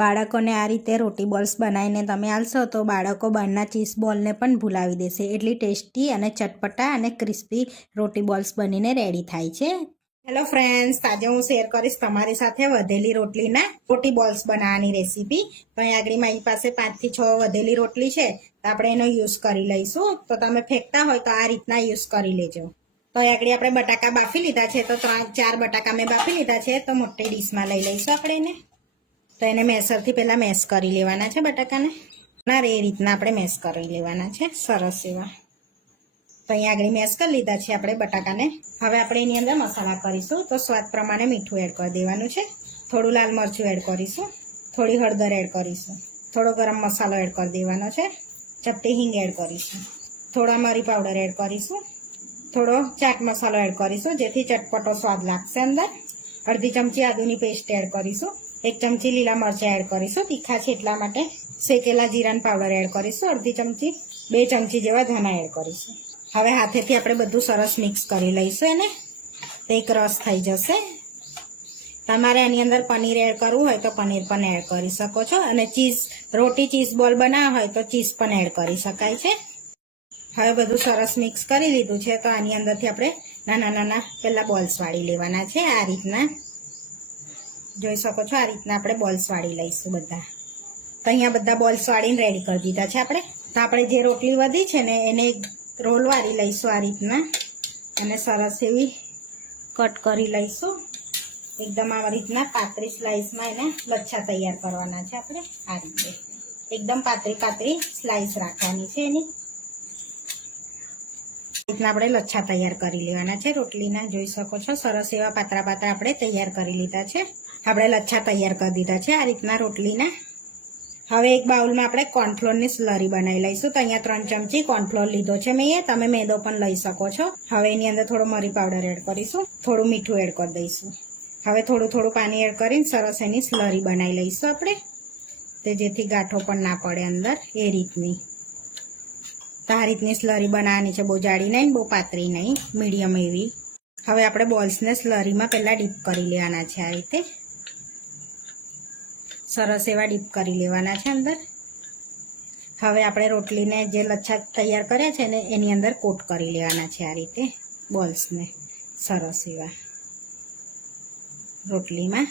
બાળકોને આ રીતે રોટી બોલ્સ બનાવીને તમે આલશો તો બાળકો બહારના ચીઝ બોલને પણ ભૂલાવી દેશે. એટલી ટેસ્ટી અને ચટપટા અને ક્રિસ્પી રોટી બોલ્સ બનીને રેડી થાય છે. હેલો ફ્રેન્ડ્સ, આજે હું શેર કરીશ તમારી સાથે વધેલી રોટલીના રોટી બોલ્સ બનાવવાની રેસીપી. તો અહીં આગળ મારી પાસે 5 થી 6 વધેલી રોટલી છે, તો આપણે એનો યુઝ કરી લઈશું. તો તમે ફેંકતા હોય તો આ રીતના યુઝ કરી લેજો. તો અહીં આગળ આપણે બટાકા બાફી લીધા છે, તો 3-4 બટાકા મેં બાફી લીધા છે. તો મોટી ડીશમાં લઈ લઈશું આપણે એને. તો એને મેસરથી પહેલાં મેશ કરી લેવાના છે બટાકાને. એ રીતના આપણે મેશ કરી લેવાના છે સરસ એવા. તો અહીંયા આગળ મેશ કરી લીધા છે આપણે બટાકાને. હવે આપણે એની અંદર મસાલા કરીશું. તો સ્વાદ પ્રમાણે મીઠું એડ કરી દેવાનું છે, થોડું લાલ મરચું એડ કરીશું, થોડી હળદર એડ કરીશું, થોડો ગરમ મસાલો એડ કરી દેવાનો છે, ચપટી હિંગ એડ કરીશું, થોડા મરી પાવડર એડ કરીશું, થોડો ચાટ મસાલો એડ કરીશું જેથી ચટપટો સ્વાદ લાગશે અંદર. અડધી ચમચી આદુની પેસ્ટ એડ કરીશું, 1 ચમચી લીલા મરચાં એડ કરીશું, તીખા છે એટલા માટે. શેકેલા જીરાનો પાવડર એડ કરીશું, અડધી ચમચી, 2 ચમચી જેવા ધાણા એડ કરીશું. હવે હાથેથી આપણે બધું સરસ મિક્સ કરી લઈશું એને, તો એક રસ થઈ જશે. તમારે આની અંદર પનીર એડ કરવું હોય તો પનીર પણ એડ કરી શકો છો, અને રોટી ચીઝ બોલ બનાવવા હોય તો ચીઝ પણ એડ કરી શકાય છે. હવે બધું સરસ મિક્સ કરી લીધું છે, તો આની અંદરથી આપણે નાના નાના પહેલાં બોલ્સ વાળી લેવાના છે. આ રીતના જોઈ શકો છો, આ રીતના આપણે બોલ્સ વાળી લઈશું બધા. તો અહીંયા બધા બોલ્સ વાળીને રેડી કરી દીધા છે આપણે. તો આપણે જે રોટલી વધી છે ને એને એક રોલ વાળી લઈશું આ રીતના, અને સરસ એવી કટ કરી લઈશું. એકદમ આ રીતના પાતળી સ્લાઇસમાં એને લચ્છા તૈયાર કરવાના છે આપણે. આ રીતે એકદમ પાતળી સ્લાઇસ રાખવાની છે એની. રીતના આપણે લચ્છા તૈયાર કરી લેવાના છે રોટલીના. જોઈ શકો છો સરસ એવા પાતળા આપણે તૈયાર કરી લીધા છે. આપણે લચ્છા તૈયાર કરી દીધા છે આ રીતના રોટલીના. હવે એક બાઉલમાં આપણે કોર્નફ્લોરની સ્લરી બનાવી લઈશું. તો અહીંયા 3 ચમચી કોર્નફ્લોર લીધો છે મેં, તમે મેદો પણ લઈ શકો છો. હવે એની અંદર થોડો મરી પાવડર એડ કરીશું, થોડું મીઠું એડ કરી દઈશું. હવે થોડું પાણી એડ કરીને સરસ એની સ્લરી બનાવી લઈશું આપણે, તે જેથી ગાંઠો પણ ના પડે અંદર એ રીતની. તો આ રીતની સ્લરી બનાવવાની છે, બહુ જાડી નહીં બહુ પાતળી નહીં, મીડિયમ એવી. હવે આપણે બોલ્સને સ્લરીમાં પહેલાં ડીપ કરી લેવાના છે આ રીતે. સરસ એવા ડીપ કરી લેવાના છે અંદર. હવે આપણે રોટલીને જે લચ્છા તૈયાર કર્યા છે ને એની અંદર કોટ કરી લેવાના છે આ રીતે બોલ્સને સરસ એવા રોટલીમાં.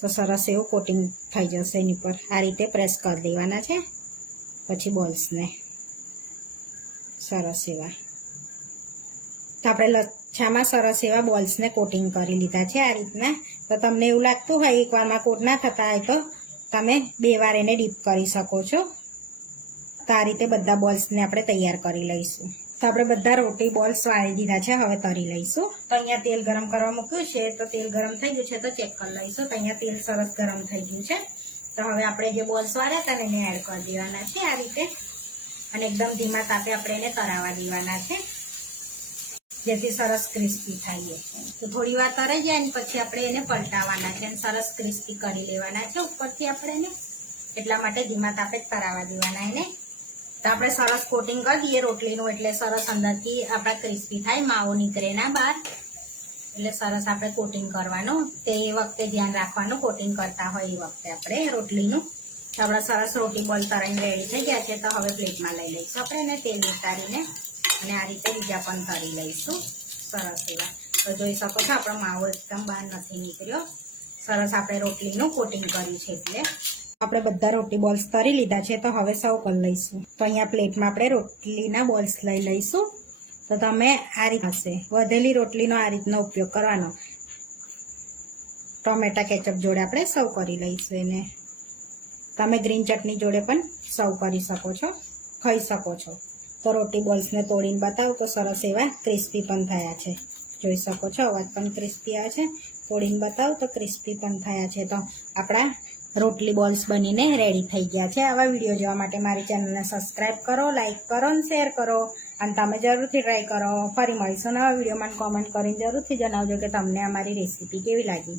તો સરસ એવું કોટિંગ થઈ જશે એની પર. આ રીતે પ્રેસ કરી દેવાના છે પછી બોલ્સને સરસ એવા. તો આપણે લચ્છામાં સરસ એવા બોલ્સને કોટિંગ કરી લીધા છે આ રીતના. તો તમને એવું લાગતું હોય એકવારમાં કોટ ના થતા હોય તો તમે 2 વાર એને ડીપ કરી શકો છો. તો આ રીતે બધા બોલ્સને આપણે તૈયાર કરી લઈશું. તો આપણે બધા રોટી બોલ્સ વાળી દીધા છે, હવે તળી લઈશું. તો અહીંયા તેલ ગરમ કરવા મૂક્યું છે, તો તેલ ગરમ થઈ ગયું છે તો ચેક કરી લઈશું. તો અહીંયા તેલ સરસ ગરમ થઈ ગયું છે. તો હવે આપણે જે બોલ્સ વાળ્યા હતા ને એને એડ કરી દેવાના છે આ રીતે, અને એકદમ ધીમા તાપે આપણે એને તળાવવા દેવાના છે જેથી સરસ ક્રિસ્પી થાય. તો થોડી વાર તળાઈ જાય ને પછી આપણે એને પલટાવવાના છે અને સરસ ક્રિસ્પી કરી લેવાના છે ઉપરથી આપણે એને. એટલા માટે ધીમા તાપે જ તળાવવા દેવાના એને. તો આપણે સરસ કોટિંગ કરી દઈએ રોટલીનું, એટલે સરસ અંદરથી આપણા ક્રિસ્પી થાય, માવો નીકળે ના બહાર. એટલે સરસ આપણે કોટિંગ કરવાનું, તે વખતે ધ્યાન રાખવાનું કોટિંગ કરતા હોય એ વખતે આપણે રોટલીનું. તો આપણા સરસ રોટી બોલ તળાઈને રેડી થઈ ગયા છે. તો હવે પ્લેટમાં લઈ લઈશું આપણે એને તેલ ઉતારીને, અને આ રીતે બીજા પણ તળી લઈશું સરસ એવા. તો જોઈ શકો છો આપણો માવો એકદમ બહાર નથી નીકળ્યો. સરસ આપણે રોટલીનું કોટિંગ કર્યું છે. એટલે આપણે બધા રોટી બોલ્સ તળી લીધા છે. તો હવે સર્વ કરી લઈશું. તો અહીંયા પ્લેટમાં આપણે રોટલીના બોલ્સ લઈ લઈશું. તો તમે આ રીતે હશે વધેલી રોટલીનો આ રીતનો ઉપયોગ કરવાનો. ટોમેટા કેચઅપ જોડે આપણે સર્વ કરી લઈશું એને. તમે ગ્રીન ચટણી જોડે પણ સર્વ કરી શકો છો, ખાઈ શકો છો. તો રોટી બોલ્સને તોડીને બતાવું તો સરસ એવા ક્રિસ્પી પણ થયા છે. જોઈ શકો છો અવાજ પણ ક્રિસ્પી આવે છે. તોડીને બતાવું તો ક્રિસ્પી પણ થયા છે. તો આપણા રોટલી બોલ્સ બનીને રેડી થઈ ગયા છે. આવા વિડીયો જોવા માટે મારી ચેનલને સબસ્ક્રાઈબ કરો, લાઈક કરો અને શેર કરો, અને તમે જરૂરથી ટ્રાય કરો. ફરી મળીશું નવા વિડીયોમાં. કોમેન્ટ કરીને જરૂરથી જણાવજો કે તમને અમારી રેસીપી કેવી લાગી.